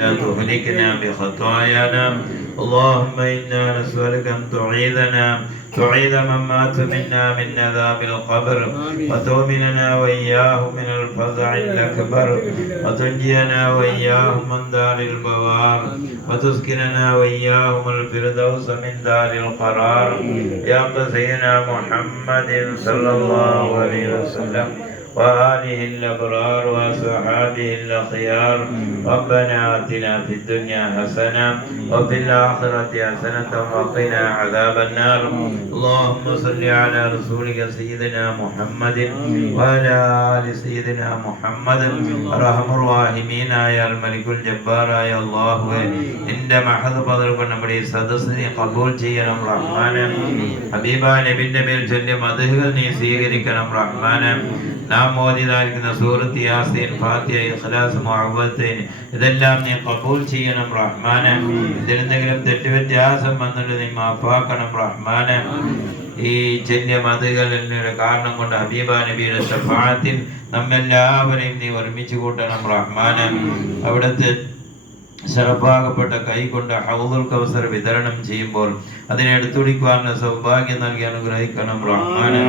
لا تهلكنا بخطايانا. اللهم إنا نسألك أن تعيذ من مات منا من عذاب القبر، وتؤمننا وإياه من الفزع الأكبر، وتنجينا وإياهم من دار البوار، وتسكننا وإياهم الفردوس من دار القرار. يا سيدنا محمد صلى الله عليه وسلم وآله الأبرار وصحابه الأخيار. ربنا آتنا في الدنيا حسنة وفي الآخرة حسنة وقنا عذاب النار. اللهم صل على رسولك سيدنا محمد وعلى آل سيدنا محمد. أرحم الراحمين يا الملك الجبار يا الله നിന്റെ മഹദ് പദർ കൊണ്ട് നമ്മുടെ ഈ സദസ്സിനെ കബൂൽ ചെയ്യണം റഹ്മാനെ. ഹബീബാ നബിന്റെ മേൽ ചൊല്ലിയ മദ്ഹുകൾ നീ സ്വീകരിക്കണം റഹ്മാനെ. നാം ഓതിയതായിരിക്കുന്ന സൂറത്ത് യാസീൻ, ഫാത്തിഹ, ഇഖ്ലാസ്, മുഅവ്വദത്തൈൻ ഇതെല്ലാം നീ കബൂൽ ചെയ്യണം റഹ്മാനെ. ഇതിലെന്തെങ്കിലും തെറ്റുവ്യത്യാസം വന്നിട്ട് നീ മാഫാക്കണം റഹ്മാനെ. ഈ ചെല്ലിയ മദ്ഹുകളുടെ കാരണം കൊണ്ട് ഹബീബാ നബിയുടെ ശഫാഅത്തിൽ നമ്മെല്ലാവരെയും നീ ഒരുമിച്ച് കൂട്ടണം റഹ്മാനെ. അവിടുത്തെ ശറഫാകപ്പെട്ട കൈ കൊണ്ട് ഹൗദുൽ കൗസർ വിതരണം ചെയ്യുമ്പോൾ അതിനെ എടുത്തുപിടിക്കുവാനുള്ള സൗഭാഗ്യം നൽകി അനുഗ്രഹിക്കണം റഹ്മാനെ.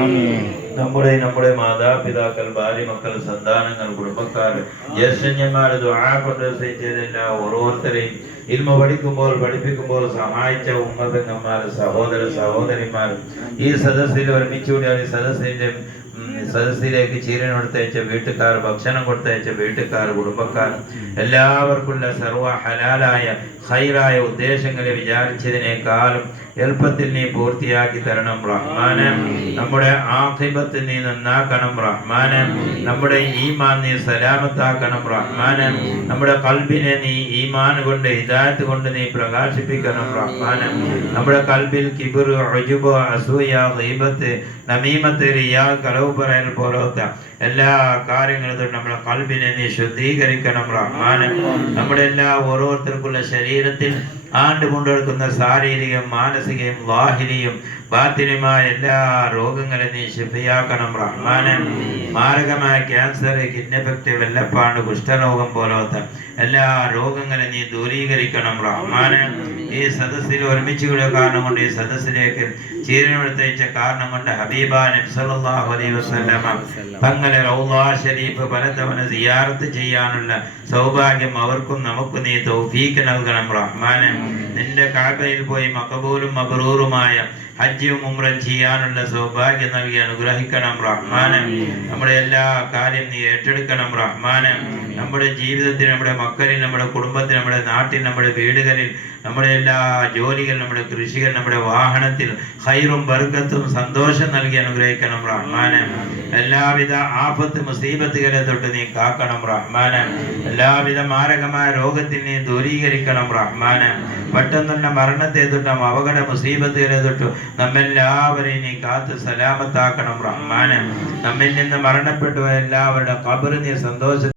നമ്മുടെ മാതാപിതാക്കൾ, ഭാര്യ, മക്കൾ, സന്താനങ്ങൾ, കുടുംബക്കാർ, ജ്യേഷ്ഠന്മാർ ദുആ കൊണ്ട് ചെയ്ത ഓരോരുത്തരെയും ഇൽമ പഠിക്കുമ്പോൾ പഠിപ്പിക്കുമ്പോൾ സഹായിച്ച ഉമ്മതങ്ങന്മാർ, സഹോദര സഹോദരിമാർ, ഈ സദസ്സിൽ ഒരുമിച്ചുകൂടിയാണ് ഈ സദസ്സിലേക്ക് ചീരൻ കൊടുത്തയച്ച വീട്ടുകാർ, ഭക്ഷണം കൊടുത്തയച്ച വീട്ടുകാർ, കുടുംബക്കാർ, എല്ലാവർക്കുള്ള സർവ്വ ഹലാലായ ഖൈറായ ഉദ്ദേശങ്ങളെ വിചാരിച്ചതിനേക്കാളും എളുപ്പത്തിൽ നീ പൂർത്തിയാക്കി തരണം റഹ്മാനെ. നമ്മുടെ ആഖിബത്ത് നീ നന്നാക്കണം റഹ്മാനെ. നമ്മുടെ ഈമാൻ നീ സലാമത്താക്കണം റഹ്മാനെ. നമ്മുടെ ഖൽബിനെ നീ ഈമാൻ കൊണ്ട് ഹിദായത്ത് കൊണ്ട് നീ പ്രകാശിപ്പിക്കണം റഹ്മാനെ. നമ്മുടെ ഖൽബിൽ കിബ്ർ, ഉജ്ബ്, അസൂയ, ഗീബത്ത്, നമീമത്ത്, റിയാ, കളവ് പറയൽ പോലത്തെ എല്ലാ കാര്യങ്ങളും നമ്മുടെ ഖൽബിനെ നീ ശുദ്ധീകരിക്കണം റഹ്മാനെ. നമ്മുടെ എല്ലാ ഓരോരുത്തർക്കുള്ള ശരീരത്തിൽ ആണ്ടുകൊണ്ടെടുക്കുന്ന ശാരീരികം, മാനസികയും ലാഹിരിയും ബാത്തിനുമായ എല്ലാ രോഗങ്ങളും നീ ശിഫയാക്കണം റഹ്മാനെ. മാരകമായ ക്യാൻസർ, കിഡ്നിഫെക്ട്, വെള്ളപ്പാണ്ട്, കുഷ്ഠരോഗം പോലത്തെ എല്ലാ രോഗങ്ങളും നീ ദൂരീകരിക്കണം റഹ്മാനെ. ഈ സദസ്സിൽ ഒരുമിച്ചുകൂടിയ കാരണം കൊണ്ട് ഈ സദസ്സിലേക്ക് ചീരനെടുത്തയച്ച കാരണം കൊണ്ട് ഹബീബാ നബി സല്ലല്ലാഹു അലൈഹി വസല്ലമ തങ്ങളെ റൗളാ ഷരീഫ് പലതവണ സിയാറത്ത് ചെയ്യാനുള്ള സൗഭാഗ്യം അവർക്കും നമുക്കും നീ തൗഫീഖ് നൽകണം റഹ്മാനെ. നിന്റെ കഅബയിൽ പോയി മഖബൂലും മബ്റൂറുമായ ഹജ്ജും ഉംറയും ചെയ്യാനുള്ള സൗഭാഗ്യം നൽകി അനുഗ്രഹിക്കണം റഹ്മാനെ. നമ്മുടെ എല്ലാ കാര്യം നീ ഏറ്റെടുക്കണം റഹ്മാനെ. നമ്മുടെ ജീവിതത്തിൽ, നമ്മുടെ മക്കളിൽ, നമ്മുടെ കുടുംബത്തിൽ, നമ്മുടെ നാട്ടിൽ, നമ്മുടെ വീടുകളിൽ, നമ്മുടെ എല്ലാ ജോലികൾ, നമ്മുടെ കൃഷികൾ, നമ്മുടെ വാഹനത്തിൽ ഖൈറും ബർക്കത്തും സന്തോഷം നൽകി അനുഗ്രഹിക്കണം റഹ്മാനെ. എല്ലാവിധ ആഫത്ത് മുസീബത്തുകളെ തൊട്ട് നീ കാക്കണം റഹ്മാനെ. എല്ലാവിധ മാരകമായ രോഗത്തിൽ നീ ദൂരീകരിക്കണം റഹ്മാനെ. പെട്ടെന്നുള്ള മരണത്തെ തൊട്ടും അപകട മുസീബത്തുകളെ തൊട്ടും നമ്മെല്ലാവരെയും നീ കാത്ത് സലാമത്താക്കണം റഹ്മാനെ. നമ്മിൽ നിന്ന് മരണപ്പെട്ടു എല്ലാവരുടെ ഖബർ നീ സന്തോഷം